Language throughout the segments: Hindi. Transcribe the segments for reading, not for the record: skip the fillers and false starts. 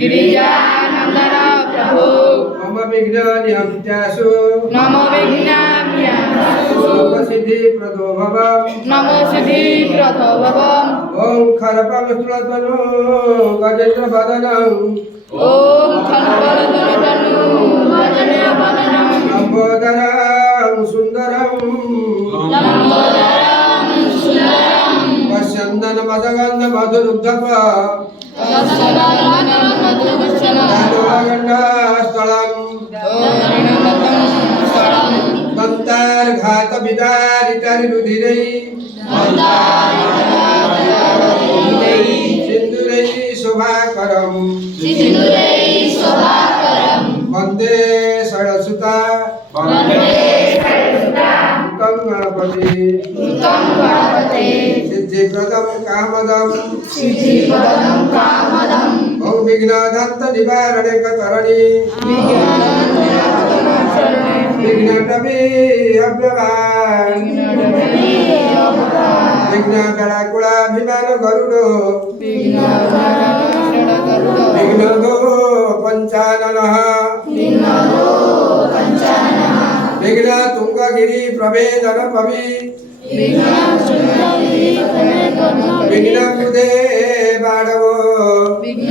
गिरिजानंदन प्रभु मम विघ्नान्यासु नमो विघ्नाम्यासु सिद्धि प्रदो भव नमो सिद्धि प्रदो भव ओम खरपमस्तुलतनु गजेन्द्र वदनं ओम खरपमस्तुलतनु गजेन्द्र वदनं लंबोदरं सुंदरं पश्यन्दन मदगन्ध मधुरुद्धप घात विदारितारिरुधिरै सिन्दूरै शोभाकरं वन्दे सरस्वता गणपति सिद्धिप्रदं कामदं ओं विघ्नदन्त निवारणकतरणि विघ्नटवी अव्यवान् विघ्नकराकुलाभिमान गरुडो विघ्नगो पञ्चाननः विघ्न तुंगगिरि प्रभेदन पवि विघ्न कुदे बाड़वो विघ्न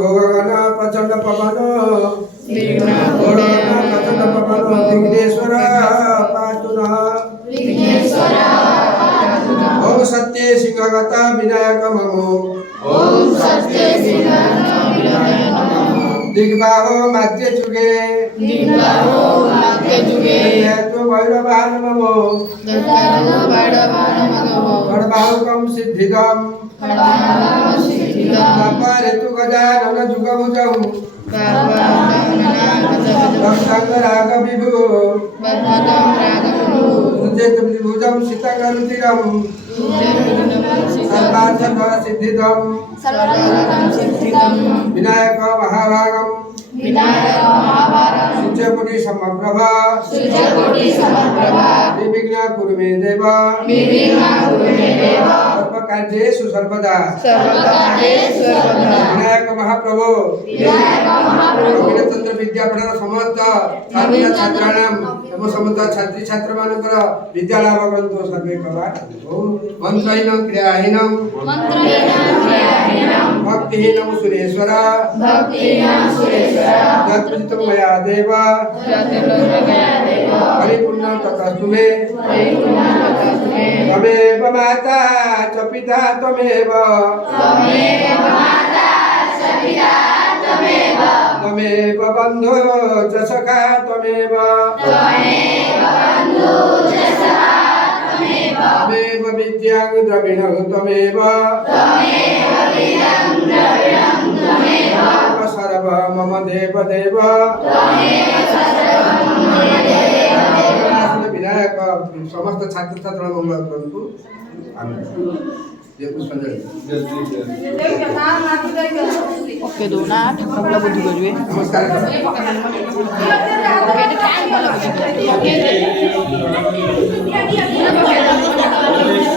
भोगगण प्रचंड पवन प्रचंड पवन विघ्नेश्वर पातु नः ओम सत्य सिंहगता विनायक ममो दिग्बाहो माध्य जुगे तो भैरवान नमो खड्बाहुकं सिद्धिदं तपरेतु गजानन जुगभुजं भक्तांग राग विभु उज्जेत विभुजं सीताकरुतिरं सर्वार्थ सिद्धिदं विनायक महाभागं सूर्यकोटि समप्रभा निर्विघ्न कुरु मे देव सर्वकार्येषु सर्वदा विनायक महाप्रभु रविचंद्र विद्यापीठ समस्त छात्र छात्राणां एवं समस्त छात्री छात्र मानकर विद्या लाभ करन्तु सर्वे कवा मंत्रहीन क्रियाहीन भक्तिहीन सुरेश्वर यत्कृतं मया देव परिपूर्णं ततस्तु मे त्वमेव माता च पिता त्वमेव त्वमेव बन्धु च सखा त्वमेव त्वमेव विद्यां द्रविणं त्वमेव सर्व मम देव देव विनायक समस्त छात्र छात्रा मंगल करंतु ये पुष्पांजलि ओके दोना ठाकुरला बुद्धी करिवे नमस्कार ओके